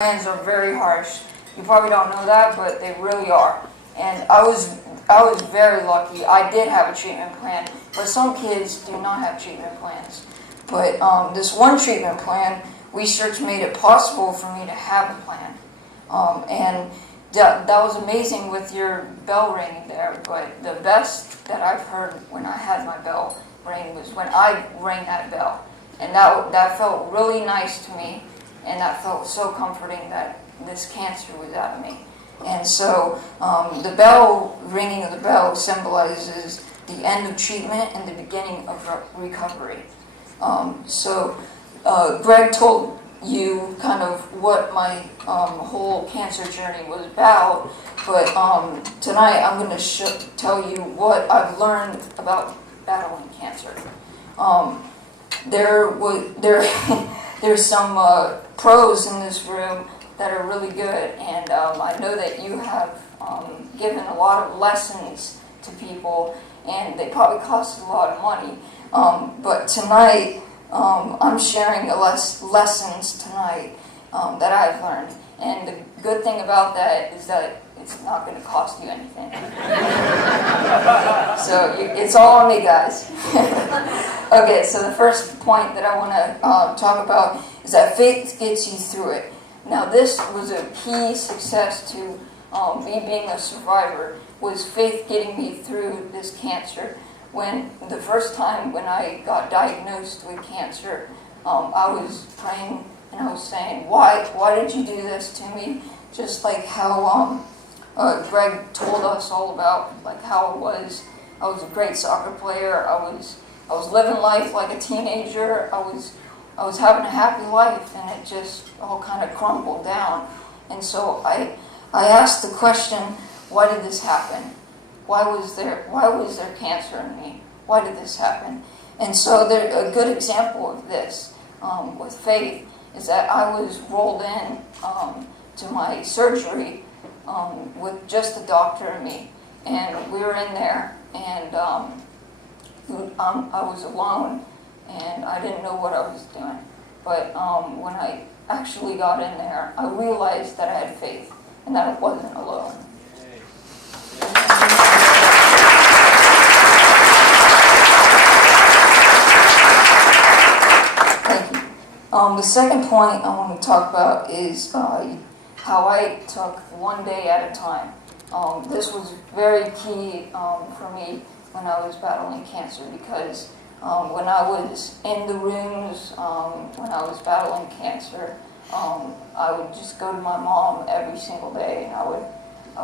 Plans are very harsh. You probably don't know that, but they really are. And I was very lucky. I did have a treatment plan, but some kids do not have treatment plans. But this one treatment plan, research made it possible for me to have a plan. And that was amazing with your bell ringing there. But the best that I've heard when I had my bell ring was when I rang that bell, and that felt really nice to me. And that felt so comforting that this cancer was out of me. And so the bell, ringing of the bell, symbolizes the end of treatment and the beginning of recovery. Greg told you kind of what my whole cancer journey was about, but tonight I'm going to tell you what I've learned about battling cancer. There's some pros in this room that are really good, and I know that you have given a lot of lessons to people, and they probably cost a lot of money. But tonight, I'm sharing lessons tonight that I've learned, and the good thing about that is that it's not going to cost you anything. So it's all on me, guys. Okay, so the first point that I want to talk about is that faith gets you through it. Now, this was a key success to me being a survivor, was faith getting me through this cancer. When the first time when I got diagnosed with cancer, I was praying and I was saying, why did you do this to me? Just like how Greg told us all about, like how it was. I was a great soccer player. I was living life like a teenager. I was having a happy life, and it just all kind of crumbled down. And so I asked the question, why did this happen? Why was there cancer in me? Why did this happen? And so a good example of this with faith is that I was rolled in to my surgery with just the doctor and me, and we were in there, and I was alone, and I didn't know what I was doing. But when I actually got in there, I realized that I had faith and that I wasn't alone. Thank you. The second point I want to talk about is how I took one day at a time. This was very key for me when I was battling cancer, because when I was in the rooms, when I was battling cancer, I would just go to my mom every single day, and I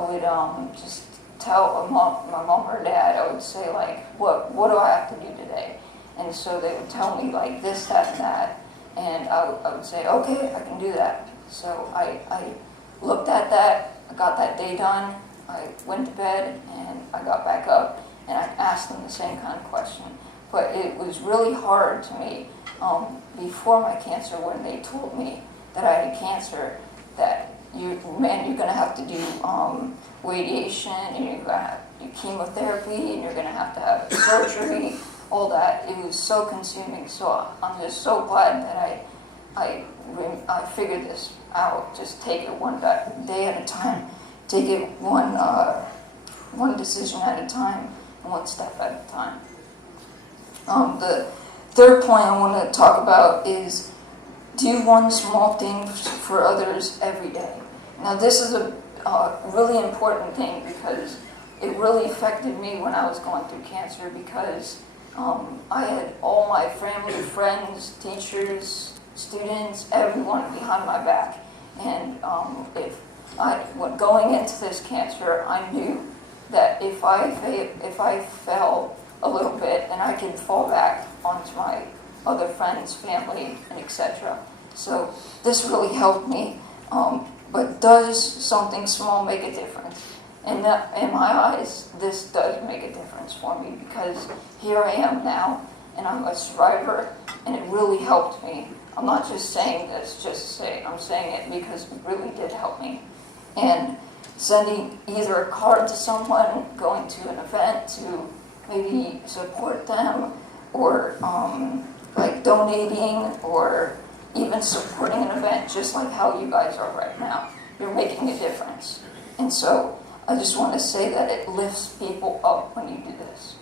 would just tell my mom or dad. I would say, like, what do I have to do today? And so they would tell me like this, that, and that, and I would say, okay, I can do that. So I looked at that, I got that day done, I went to bed, and I got back up, and I asked them the same kind of question. But it was really hard to me before my cancer when they told me that I had cancer, that you're going to have to do radiation, and you're going to have to do chemotherapy, and you're going to have surgery, all that. It was so consuming. So I'm just so glad that I figured this out. Just take it one day at a time. Take it one decision at a time, and one step at a time. The third point I want to talk about is do one small thing for others every day. Now, this is a really important thing because it really affected me when I was going through cancer, because I had all my family, friends, teachers, students, everyone behind my back. And going into this cancer, I knew that if I fell a little bit, then I could fall back onto my other friends, family, and etc. So this really helped me. But does something small make a difference? And in my eyes, this does make a difference for me, because here I am now, and I'm a survivor, and it really helped me. I'm not just saying this I'm saying it because it really did help me. And sending either a card to someone, going to an event to maybe support them, or like donating, or even supporting an event just like how you guys are right now. You're making a difference. And so I just want to say that it lifts people up when you do this.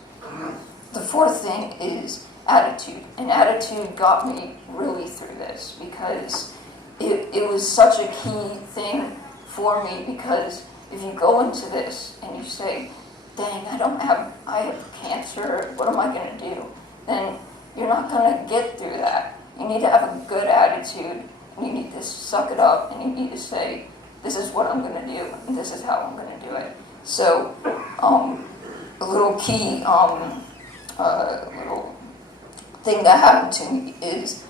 The fourth thing is attitude. And attitude got me really through this because it was such a key thing for me, because if you go into this and you say, dang, I have cancer, what am I going to do? Then you're not going to get through that. You need to have a good attitude, and you need to suck it up, and you need to say, this is what I'm going to do, and this is how I'm going to do it. So, a little key, little thing that happened to me is,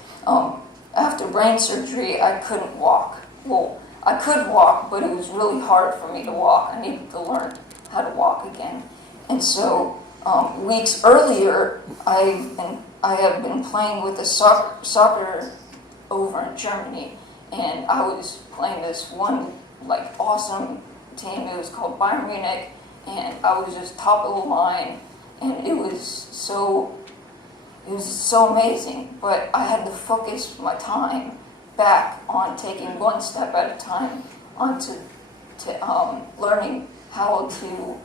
after brain surgery, I couldn't walk. Well, I could walk, but it was really hard for me to walk. I needed to learn how to walk again. And so, weeks earlier, I have been playing with a soccer over in Germany, and I was playing this one awesome team. It was called Bayern Munich, and I was just top of the line, and it was so amazing. But I had to focus my time back on taking one step at a time onto learning how to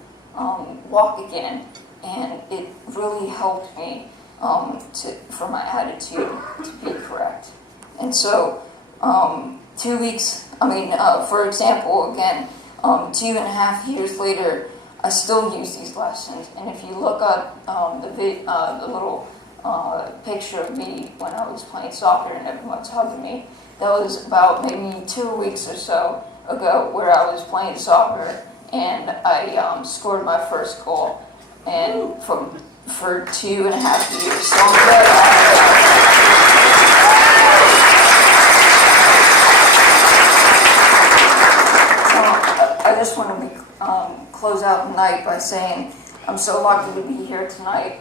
walk again, and it really helped me for my attitude to be correct. And so 2 weeks, for example, again, 2.5 years later, I still use these lessons. And if you look up the little picture of me when I was playing soccer and everyone's hugging me, that was about maybe 2 weeks or so ago, where I was playing soccer and I scored my first goal, and for 2.5 years. So I'm very I just want to close out the night by saying I'm so lucky to be here tonight.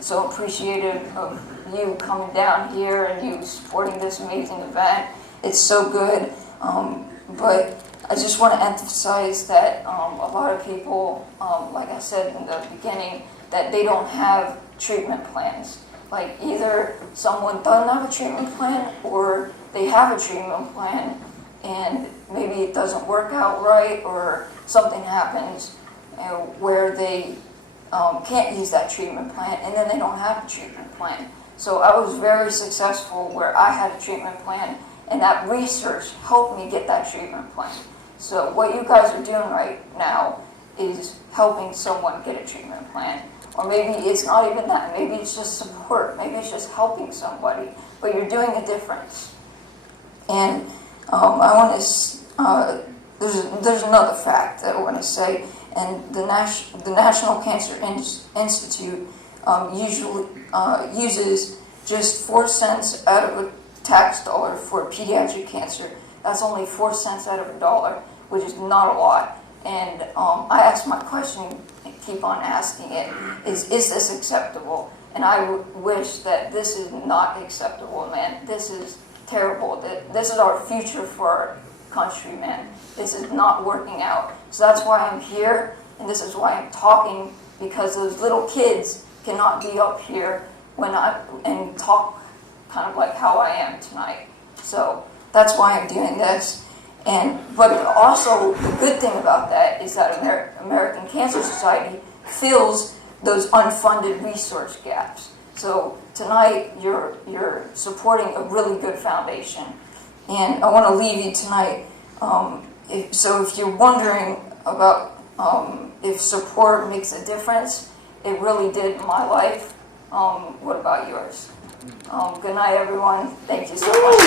So appreciative of you coming down here and you supporting this amazing event. It's so good. But I just want to emphasize that a lot of people, like I said in the beginning, that they don't have treatment plans. Like, either someone doesn't have a treatment plan, or they have a treatment plan and maybe it doesn't work out right, or something happens where they can't use that treatment plan, and then they don't have a treatment plan. So I was very successful where I had a treatment plan, and that research helped me get that treatment plan. So what you guys are doing right now is helping someone get a treatment plan. Or maybe it's not even that. Maybe it's just support. Maybe it's just helping somebody. But you're doing a difference. And I want to, there's another fact that I want to say. And the National Cancer Institute usually uses just 4 cents out of a tax dollar for pediatric cancer. That's only 4 cents out of a dollar, which is not a lot. And I asked my question and keep on asking it, is this acceptable? And I wish that this is not acceptable, man. This is terrible. This is our future for our country, man. This is not working out. So that's why I'm here, and this is why I'm talking, because those little kids cannot be up here and talk kind of like how I am tonight. So that's why I'm doing this. But also, the good thing about that is that American Cancer Society fills those unfunded research gaps. So tonight, you're supporting a really good foundation. And I want to leave you tonight. If you're wondering about if support makes a difference, it really did in my life. What about yours? Good night, everyone. Thank you so much.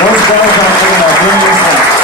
Those guys are